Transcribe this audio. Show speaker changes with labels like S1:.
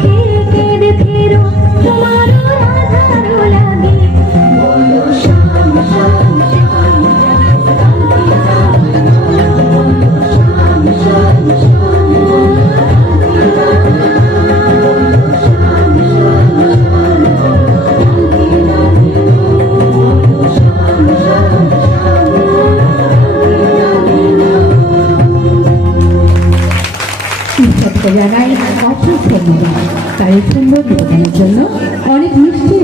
S1: धीरे धीरे धीरे तुम्हारा
S2: জানাই অসংখ্য ধন্যবাদ তার সুন্দর বিনোদনের জন্য অনেক মিষ্টি